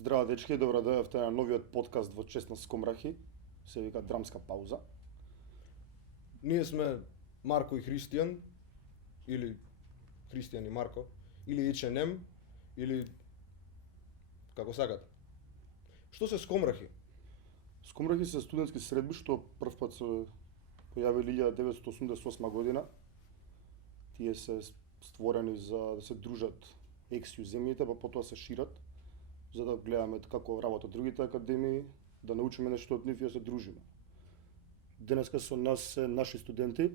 Здраво дечки, добро дојавте на новиот подкаст во чест на Скомрахи. Се вика Драмска пауза. Ние сме Марко и Христијан, или Христијан и Марко, или H&M, или како сакате. Што се Скомрахи? Скомрахи се студентски средби што прв пат се појавили 1988 година. Тие се створени за да се дружат екс-ју земјите, па потоа се шират, за да гледаме како работат другите академии, да научиме нешто од нив и да се дружиме. Денеска со нас се наши студенти.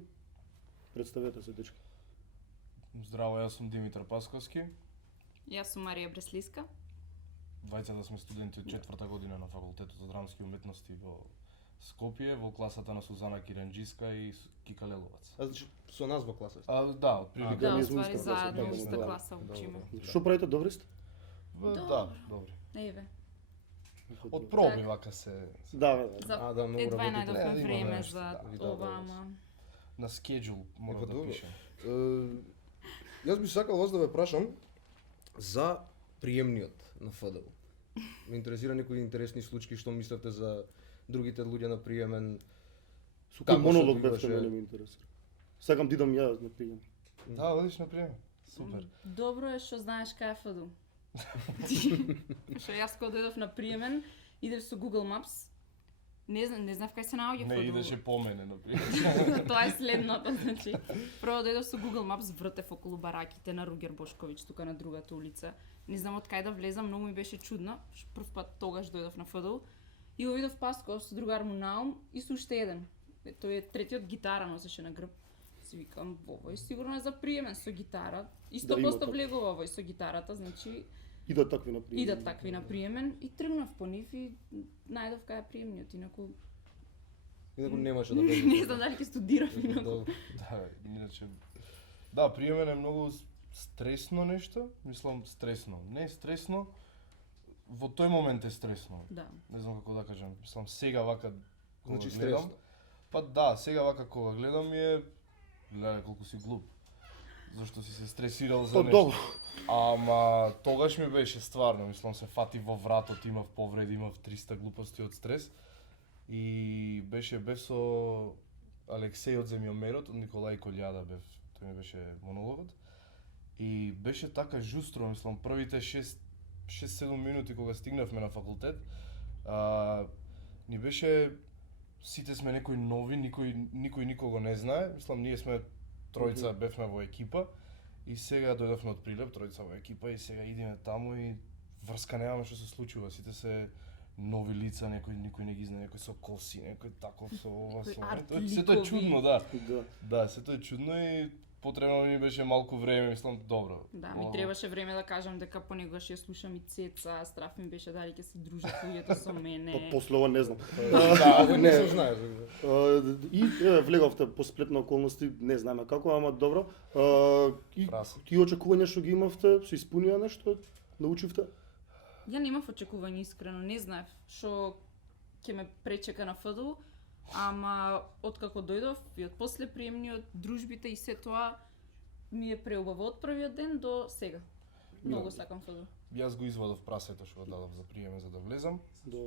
Представете се, дечки. Здраво, јас сум Димитар Пасковски. Јас сум Марија Бреслиска. Двајцата сме студенти од четврта година на факултетот за драмски уметности во Скопје, во класата на Сузана Киренџиска и Кика Леловац. А значи со нас во класа сте? Да, од прилика. Да, ние уствари сме иста класа, заедно да, иста да. класа учиме. Што правите, добри сте? Да, добри. Еве, Од проби вака се Да. за Да, многу едва работите. најдовме Да, има време нешто, за да. ова, ама на скеџул мора Па да добро. пишем. Јас би сакал вас да ве прашам за приемниот на ФДУ. Ме интересира некои интересни случаи, што мислите за другите луѓе на приемен. Кој Како монолог се бевте, одвиваше? мене ме интересира. Сакам да идам ја на прием. Да, одиш на прием. Супер. добро е што знаеш кај е ФДУ. Што јас кога дојдов на приемен, идев со Google Maps. Не знав кај се наоѓа Не ФДУ. идеше по мене на прием. Тоа е следното, значи. Прво дојдов со Google Maps, вртев околу бараките на Ругер Бошковиќ, тука на другата улица. Не знам од кај да влезам, многу ми беше чудно. Прв пат тогаш дојдов на ФДУ. И го видов Пасков со другар му наум и со уште еден. Тој е третиот гитара носеше на грб. Си викам, овој сигурно е за приемен со гитара. И Да, има 100% така. влегува овој со гитарата, значи Идат такви на прием. идат такви на приемен и тргнав по нив и најдов кај е приемниот, инаку Инаку немаше да беше. не знам дали ќе студирам инаку. Добро. Да, иначе да, приемен е многу стресно нешто, мислам стресно. Не стресно, во тој момент е стресно. Да. Не знам како да кажам, мислам сега вака кога Значи гледам. стресно. Па да, сега вака кога гледам е гледај колку си глуп. Зашто си се стресирал за Па нешто. добро. Ама тогаш ми беше стварно, мислам се фати во вратот, имав повреди, имав 300 глупости од стрес. И бев со Алексеј од земјомерот, од Николај Колјада бев, тој ми беше монологот. И беше така жустро, мислам, првите 6-7 минути кога стигнавме на факултет, ни беше сите сме некои нови, никој никого не знае. Мислам, ние сме тројца бевме во екипа и сега дојдовме од Прилеп, тројца во екипа и сега идеме таму и врска немаме што се случува. Сите се нови лица, никој не ги знае, некој со коси, некој таков со ова, Некои со ова. арт Сето е ликови. чудно, да. Да. Да, сето е чудно и потребно ми беше малку време, мислам, добро. Да, ми Ова- требаше време да кажам дека понекогаш ја слушам и Цеца, страф ми беше дали ќе се дружат луѓето со Па мене. после ова не знам. Да, овој не се Не. знае. И влеговте по сплетни околности, не знаеме како, ама добро. И Прасе. тие очекувања што ги имавте, се испунија нешто? Научивте? Ја немав очекување искрено, не знаев што ќе ме пречека на ФДУ, ама откако дојдов и од после приемниот, дружбите и се тоа ми е преубаво од првиот ден до сега. Многу сакам ФДУ. Јас го извадов прасето што го дадов за приеме за да влезам.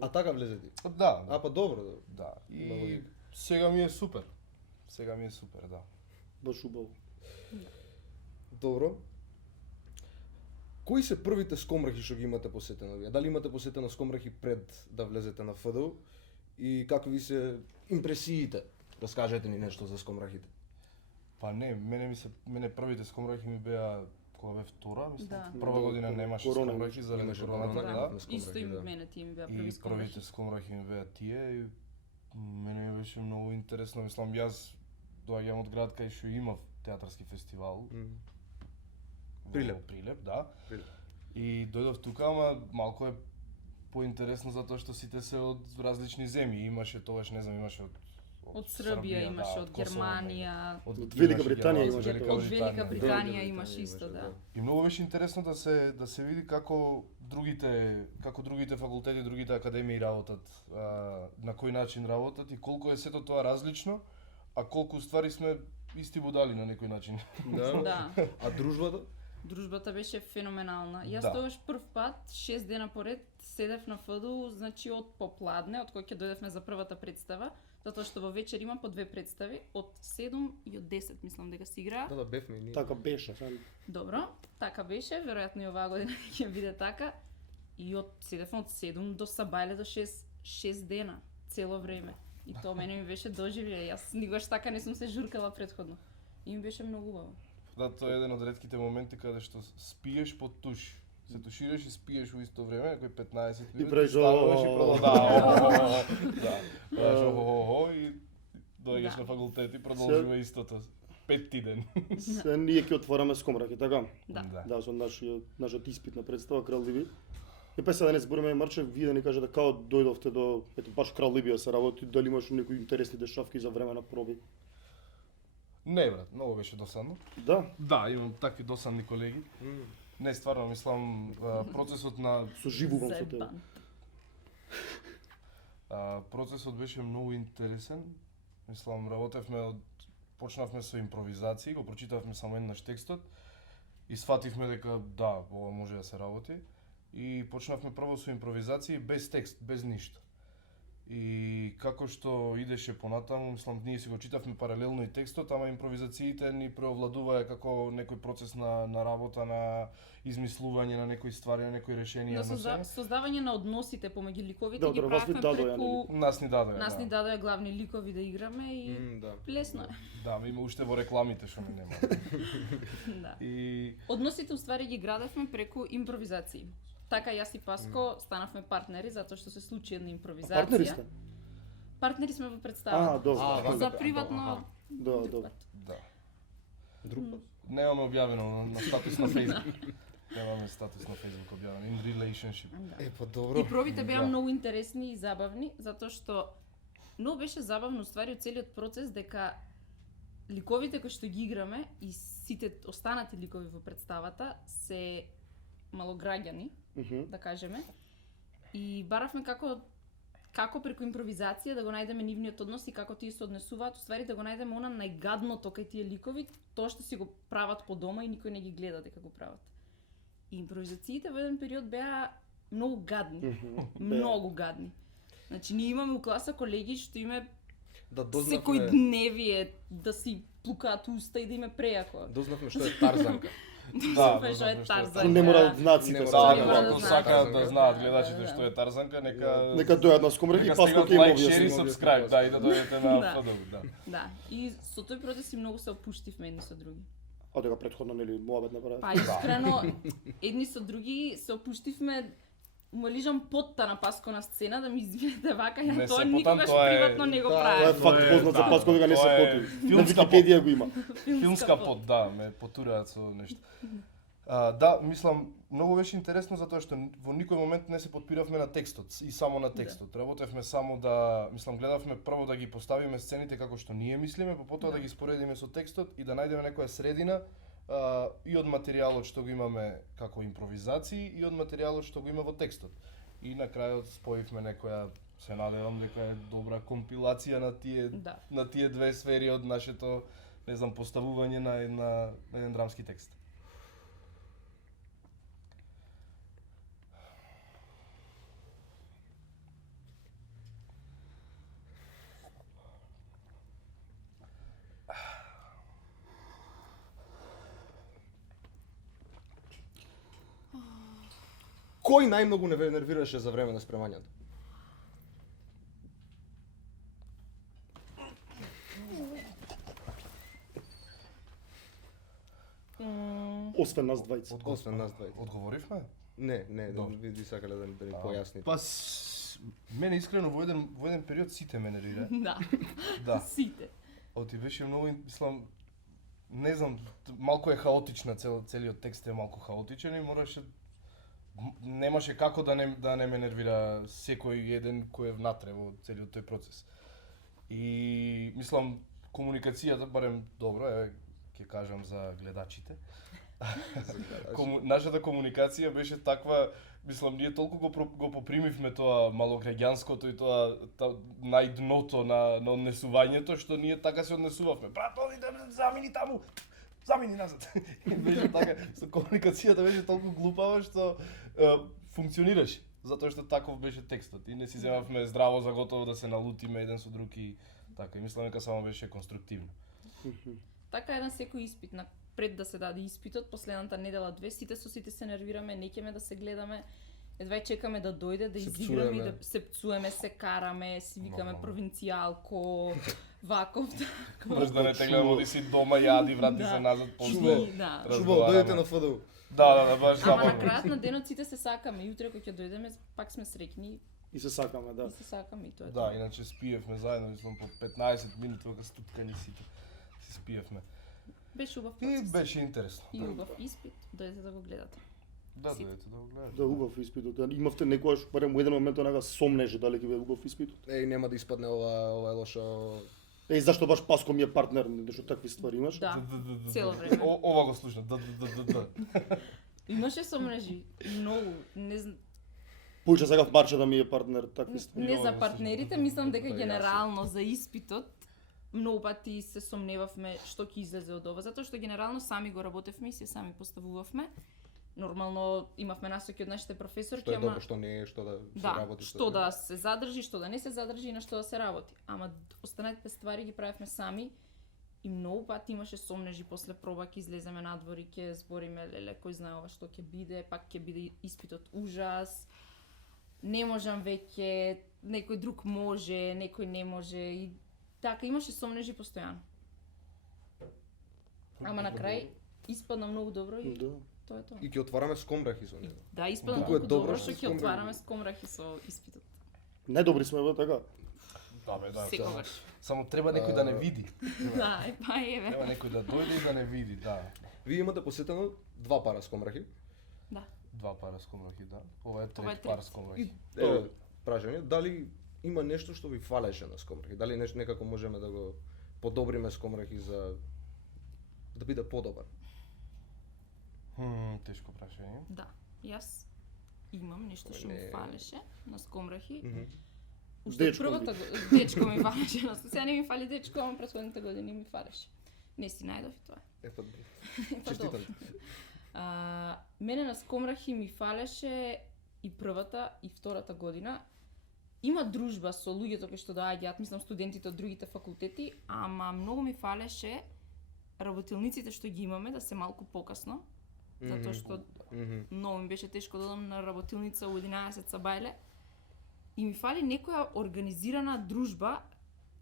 А така влезе ти? Да, А па добро, да. да. Има И логика. сега ми е супер. Сега ми е супер, да. Баш убаво. Добро. Кои се првите скомрахи што ги имате посетено вие? Дали имате посетено скомрахи пред да влезете на ФДУ? И какви ви се импресиите? Раскажете ни нешто за скомрахите. Па не, мене првите скомрахи ми беа кога бев втора, мислам. Да. Прва година немаше Корона скомрахи заради Имаше короната, корона, да. немавме скомрахи, Исто и да. мене тие ми беа И први скомрахи. првите скомрахи ми беа тие и мене ми беше многу интересно, мислам јас доаѓам од град кај што имав театарски фестивал. Прилеп. Во Прилеп, да. Прилеп. И дојдов тука, ама малку е поинтересно затоа што сите се од различни земји. Имаше тогаш, не знам, имаше Од Србија имаше, од Косово, Германија, Од Велика имаше Британија германци, имаше Велика тоа. од Велика Британија Да, имаше имаше, исто, да. И многу беше интересно да се види како другите факултети, другите академии работат, на кој начин работат и колку е сето тоа различно, а колку ствари сме исти будали на некој начин. Да. Да. А дружбата? Дружбата беше феноменална. Јас Да. тогаш прв пат 6 дена поред седев на ФДУ, значи од попладне, од кој ќе дојдевме за првата представа, затоа што во вечер има по 2 представи, од 7 и од 10 мислам дека се играа. Да, бевме и ние. Така беше, сам. Добро, така беше, веројатно и оваа година ќе биде така. И седевме од 7 до сабајле до 6 дена, цело време. И тоа мене ми беше доживење. Јас никогаш така не сум се журкала претходно. И ми беше многу убаво. Да, тоа е еден од ретките моменти каде што спиеш под туш. Се тушираш и спиеш во исто време, некои 15 минути. И правиш стануваш и о-о-о. Да, правиш о-о-о и доаѓаш Да. на факултет и продолжува истото. 5 ден. Се ние ќе отвораме скомраки, така? Да. Да, со нашиот испит на представа Кралливи. И па сега да не збориме Марче, вие да ни кажете како дојдовте до ето баш Кралливија се работи, дали имаш некои интересни дешавки за време на проби? Не брат, многу беше досадно. Да, Да, имам такви досадни колеги. Не, стварно, мислам, процесот на соживувам со тебе. Заебан. процесот беше многу интересен. Мислам, почнавме со импровизации, го прочитавме само еднаш текстот и сфативме дека да, ова може да се работи. И почнавме прво со импровизации без текст, без ништо. И како што идеше понатаму, мислам, ние си го читавме паралелно и текстот, ама импровизациите ни преовладуваа како некој процес на работа, на измислување на некои ствари, на некои решенија. На создавање на односите помеѓу ликовите Да, ги да, вас ви правевме дадоа, преку Нас ни дадоа, нас да. ни дадоа главни ликови да играме и Да. лесно е. Да, има уште во рекламите што ми нема. Да. И Односите уствари ги градевме преку импровизации. Така јас и Паско станавме партнери затоа што се случи една импровизација. Партнери сте? Партнери сме во представата. добро. вака, За да, приватно аха. Да, друг да. пат. да. Друг пат. Немаме објавено на статус на Facebook. Немаме статус на Facebook објавено. In relationship. Да. Е, па добро. И пробите беа Да. многу интересни и забавни, затоа што многу беше забавно уствари од целиот процес дека ликовите кои што ги играме и сите останати ликови во представата се малограѓани, да кажеме. И баравме како преку импровизација да го најдеме нивниот однос и како тие се однесуваат, уствари да го најдеме она најгадното кај тие ликови, тоа што си го прават по дома и никој не ги гледа дека го прават. И импровизациите во еден период беа многу гадни. Многу гадни. Значи ние имаме у класа колеги што име Да секој дневие да си плукаат уста и да име прејако. Дознавме што е Тарзанка. Да, што е да, Тарзанка. Не мора да знаат сите. Не сега. мора Да, да да, знаат. ако знаат. сакаат да знаат Да, гледачите да, што е Тарзанка, нека Нека дојдат на скомраки и нека Паско стигнат ќе им лайк, шер и објасни. subscribe, да, и да дојдете на Да. ФДУ, да. Да, и со тој процес и многу се опуштивме едни со други. А дека претходно нели муабет направи. Па искрено, едни со други се опуштивме. Молижам потта на Паско на сцена да ми извинете вака, ја Не тоа се потам, никогаш тоа е- приватно не го Да, Тоа е правев. факт познат за да, Паско дека не се тоа е поти. На филмска Википедија го има. Филмска пот, да, ме потураат со нешто. Да, мислам, многу беше интересно затоа што во никој момент не се подпиравме на текстот и само на текстот. Работевме само да, мислам, гледавме прво да ги поставиме сцените како што ние мислиме, па потоа да ги споредиме со текстот и да најдеме некоја средина и од материјалот што го имаме како импровизации и од материјалот што го има во текстот. И на крајот споивме некоја, се надевам дека е добра компилација Да. на тие две сфери од нашето, не знам, поставување на еден драмски текст. Кој најмногу не ве нервираше за време на спремањето? Освен нас двајца. Освен нас двајца. Одговоривме? Не, да Добро. ви сакале да ни појасните. Па мене искрено во еден период сите ме нервира. Да. Да. Сите. Оти беше многу, мислам, не знам, малку е хаотична, целиот текст е малку хаотичен и немаше како да не ме нервира секој еден кој е внатре во целиот тој процес. И мислам комуникацијата барем добро, еве ќе кажам за гледачите. Нашата комуникација беше таква, мислам, ние толку го попримивме тоа малограѓанското и тоа најдното на однесувањето, што ние така се однесувавме. Брат, оди да замини таму. замини назад. И беше така, со комуникацијата беше толку глупава што функционираше, затоа што таков беше текстот и не си земавме здраво за готово да се налутиме еден со друг и така. И мислам дека само беше конструктивно. Така е на секој испит, на пред да се даде испитот, последната недела две, сите со сите се нервираме, не ќеме да се гледаме, едва и чекаме да дојде, да Се изиграме и пцуеме. да се пцуеме, се караме, си викаме Нормално. провинцијалко, ваков, Брз да не те гледам, оди си дома, јади, врати Да. се назад, после. Шубаво. да. Шубаво, дојдете на ФДУ. Да, баш Ама на забавно. крајот на денот сите се сакаме, и утре кога ќе дојдеме, пак сме среќни И се сакаме, да. и се сакаме и тоа е. Да, тоа. иначе спиевме заедно, мислам по 15 минути кога стуткани сите. Си спиевме. Беше убав И процес. беше интересно. И убав испит, дојдете да го гледате. Да, Сите. дојдете да го гледате. Да, убав испитот. Имавте некојаш барем у еден момент онака сомнеше дали ќе биде убав испитот. Еј, нема да испадне ова е лошо. Еј, зашто баш Паско ми е партнер, нешто такви ствари имаш? Да, Да. цело време. Ова го слушам. Да. Имаше сомнежи, многу, не знам, Поише сакав Марче да ми е партнер, такви ствари. не Ова за го партнерите, слушам. мислам дека Тоа е генерално за испитот многу пати се сомневавме што ќе излезе од ова, затоа што генерално сами го работевме и се сами поставувавме. Нормално имавме насоки од нашите професорки, Што е ама добро, што не е, што да се да, работи. што да се задржи, што да не се задржи и на што да се работи. Ама останатите ствари ги правевме сами и многу пати имаше сомнежи после проба, ќе излеземе надвор и ќе збориме леле кој знае ова што ќе биде, пак ќе биде испитот ужас. Не можам веќе, некој друг може, некој не може и така имаше сомнежи постојано. Ама на крај испадна многу добро и Да. тоа е тоа. И ќе отвараме скомбрахи со него. Да, испадна Толку е многу добро добро што што ќе скомбрахи. отвараме скомрахи со испитот. Најдобри сме бе така. Да, бе, да. Секогаш. Само треба некој да не види. Да, па еве. Треба некој да дојде и да не види, да. Вие имате посетено 2 пара скомбрахи. Да. 2 пара скомрахи, да. Ова е Ова е трети пар трети. скомрахи. И еве прашање, дали има нешто што ви фалеше на скомрахи? Дали нешто некако можеме да го подобриме скомрахи за да биде подобар? Тешко прашање. Да, јас имам нешто што ми Не. фалеше на скомрахи. Мгм. Уште Дечко првата дечко ми фалеше, на сега не ми фали дечко, ама претходните години ми фалеше. Не си најдов и тоа. Е па Па честитам. добро. Мене на скомрахи ми фалеше и првата и втората година. Има дружба со луѓето кои што доаѓаат, мислам студентите од другите факултети, ама многу ми фалеше работилниците што ги имаме да се малку покасно, затоа што Мгм. многу ми беше тешко да одам на работилница у 11 сабајле. И ми фали некоја организирана дружба,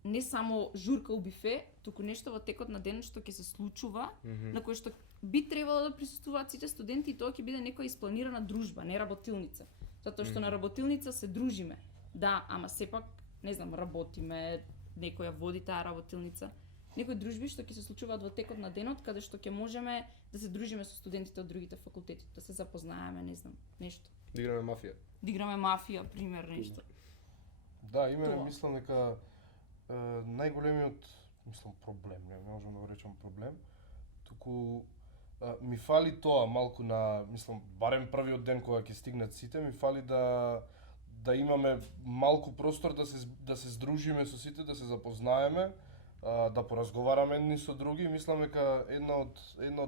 не само журка у бифе, туку нешто во текот на денот што ќе се случува, Мгм. на кој што би требало да присуствуваат сите студенти и тоа ќе биде некоја испланирана дружба, не работилница. Затоа што на работилница се дружиме. Да, ама сепак, не знам, работиме, некоја води таа работилница. Некои дружби што ќе се случуваат во текот на денот, каде што ќе можеме да се дружиме со студентите од другите факултети, да се запознаеме, не знам, нешто. Да играме мафија. Да играме мафија, пример, нешто. Да, име Тоа. мислам дека најголемиот мислам проблем, не можам да го речам проблем, туку ми фали тоа малку на, мислам, барем првиот ден кога ќе стигнат сите, ми фали да имаме малку простор да се здружиме со сите, да се запознаеме, да поразговараме едни со други. Мислам дека една од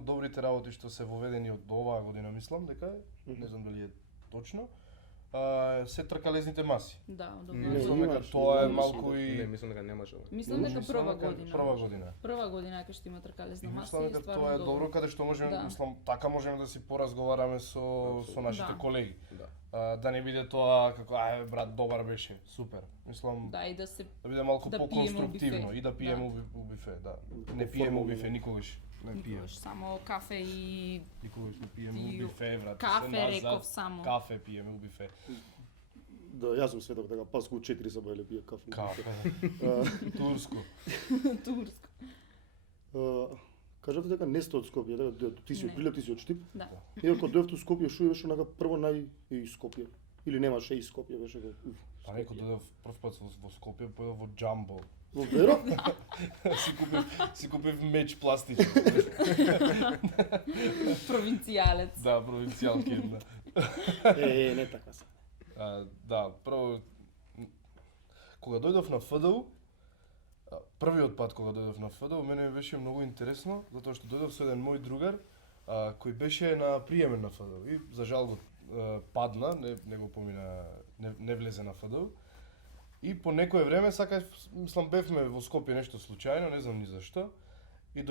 добрите работи што се воведени од оваа година, мислам дека е, не знам дали е точно, се тркалезните маси. Да, од Не, оваа Мислам година. дека имаш, тоа е имаш, малку Не, и мислам дека немаше. Мислам дека Мислам прва дека година. Прва година. Прва година кога што има тркалезна И маса мислам е дека стварно тоа е добро каде што можеме, Да. мислам, така можеме да си поразговараме со нашите Да. колеги. Да. Да не биде тоа како брат добар беше, супер. Мислам Да, и да се да биде малку да пиеме у поконструктивно бифе. и да пиеме Да. у бифе, да. Не пиеме у бифе никогаш. Не пиеме. никогаш само кафе и Никогаш не пиеме И у бифе, брат. кафе, Се назад, реков само. Кафе пиеме у бифе. Да, јас сум светок дека Паско у 4 сабајле пие кафе. Кафе. А, Турско. турско. Кажете дека не сте од Скопје, дека ти си од Не. Прилеп, ти си од Штип. Да. Иако дојдовте у Скопје, шо беше онака прво и Скопје. Или немаше и Скопје, беше во А некој дојде прв пат во Скопје, појде во Джамбо. Во Веро? си купив меч пластичен. Провинцијалец. Да, провинцијалки една. Не така се. Да, прво кога дојдов на ФДУ, Првиот пат кога дојдов на ФДУ, мене ми беше многу интересно, затоа што дојдов со еден мој другар, кој беше на приемен на ФДУ и за жал го падна, не го помина, не влезе на ФДУ. И по некое време мислам бевме во Скопје нешто случајно, не знам ни зашто. И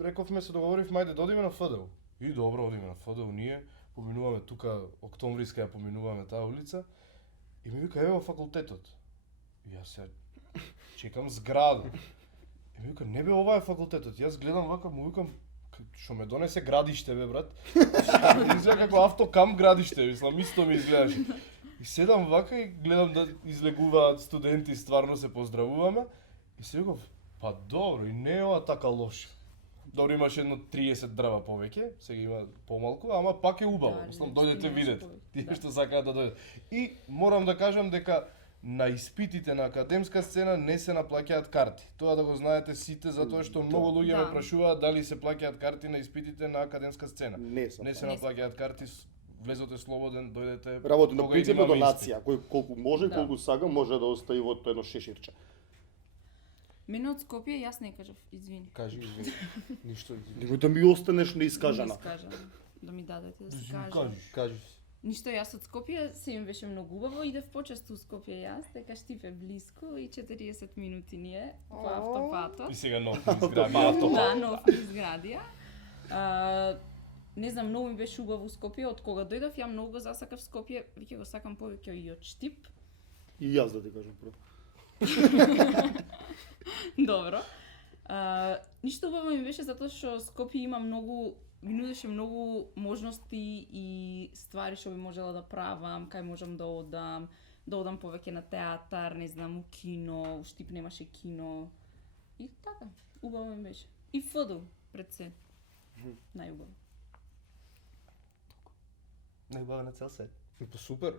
рековме се договоривме ајде да одиме на ФДУ. И добро, одиме на ФДУ, ние поминуваме тука Октомвриска, ја поминуваме таа улица. И ми вика еве во факултетот. И јас се чекам зграда. И ми вика не бе ова е факултетот. Јас гледам вака, му викам што ме донесе градиште бе брат. Изгледа како автокам градиште, мислам исто ми изгледаше. И седам вака и гледам да излегуваат студенти, стварно се поздравуваме. И се викав, па добро, и не е ова така лошо. Добро, имаш едно 30 дрва повеќе, сега има помалку, ама пак е убаво. Да, Мислам, не, дојдете не, видете. не, Тие што сакаат да дојдат. И морам да кажам дека на испитите на академска сцена не се наплаќаат карти. Тоа да го знаете сите, затоа што многу луѓе ме Да. прашуваат дали се плаќаат карти на испитите на академска сцена. Не се. Не се Не се. наплаќаат карти, влезете слободен, дојдете. Работи на кога принцип имаме донација, кој колку може, Да. колку сага, може да остави во едно шеширче. Мене од Скопје јас не кажав, извини. Кажи, извини. Ништо. Немој да ми останеш Не неискажана. искажам. Да ми дадете да Да се си ми кажам. кажеш. Кажи. Ништо, јас од Скопје се им беше многу убаво, идев почесто у Скопје јас, дека Штип е блиску и 40 минути ни е по автопатот. И сега нов ми изгради Да, автопат. нов изградија. Не знам, многу ми беше убаво у Скопје, од кога дојдов ја многу го засакав Скопје, веќе го сакам повеќе и од Штип. И јас да ти кажам прво. Добро. Ништо убаво ми беше затоа што Скопје има многу, ми нудеше многу можности и ствари што би можела да правам, кај можам да одам повеќе на театар, не знам, у кино, у Штип немаше кино. И така, убаво ми беше. И ФДУ пред се. Најубаво. Најубаво на цел свет. Па супер.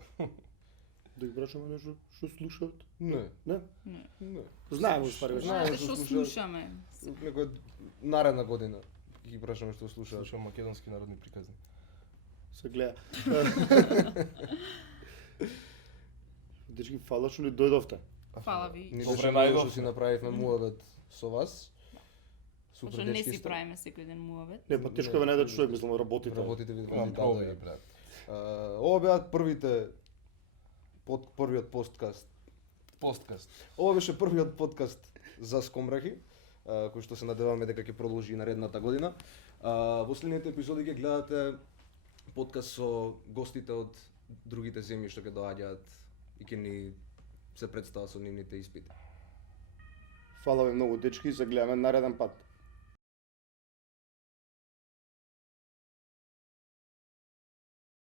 Да ги прашаме нешто што слушаат? Не. Не? Не. Не. Знаеме ствари веќе. Знаеме Знаете што што слушаат. слушаме? Некоја наредна година ги прашаме што слушаат. Слушам македонски народни приказни. Се гледа. Дечки, фала што ни дојдовте. Фала ви. Ни Добре, беше мило што најдовме. си направивме муавет со вас. Супер Пошто не дечки си сте. правиме секој ден муавет. Не, па тешко е да најде човек, мислам, работите. Работите ви Имам два проблеми, дена. брат. Ова беа првите првиот посткаст. Посткаст. Ова беше првиот подкаст за Скомрахи, кој што се надеваме дека ќе продолжи и наредната година. Во следните епизоди ќе гледате подкаст со гостите од другите земји што ќе доаѓаат и ќе ни се представат со нивните испити. Фала ви многу, дечки, се гледаме нареден пат.